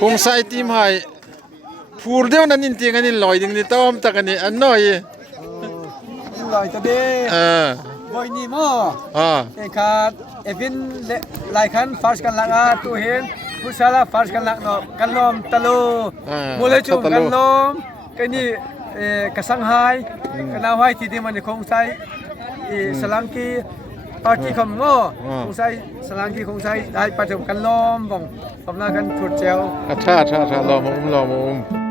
คงใส่ทีมให้พูดเดี๋ยวนั้นนินติกันนี่ลอยดึงนี่ต้อมตะกันนี่อันน้อยลอยตะเดบ่นี่มอเอคาเอฟินหลายคันฟาสกันลักอาตูเห็นผู้ชาลาฟาสกันลักเนาะกันลอมตะโลมูเลจุกันลอมกันนี่กะสังหายกันเอาไว้ที่มันคงใส่สลังกีปากีคำง้อคงใส่สลังกีคงใส่ได้ประจำกันลอมบ่งกำลังกันถุดเจวท่าลอมอุ้ม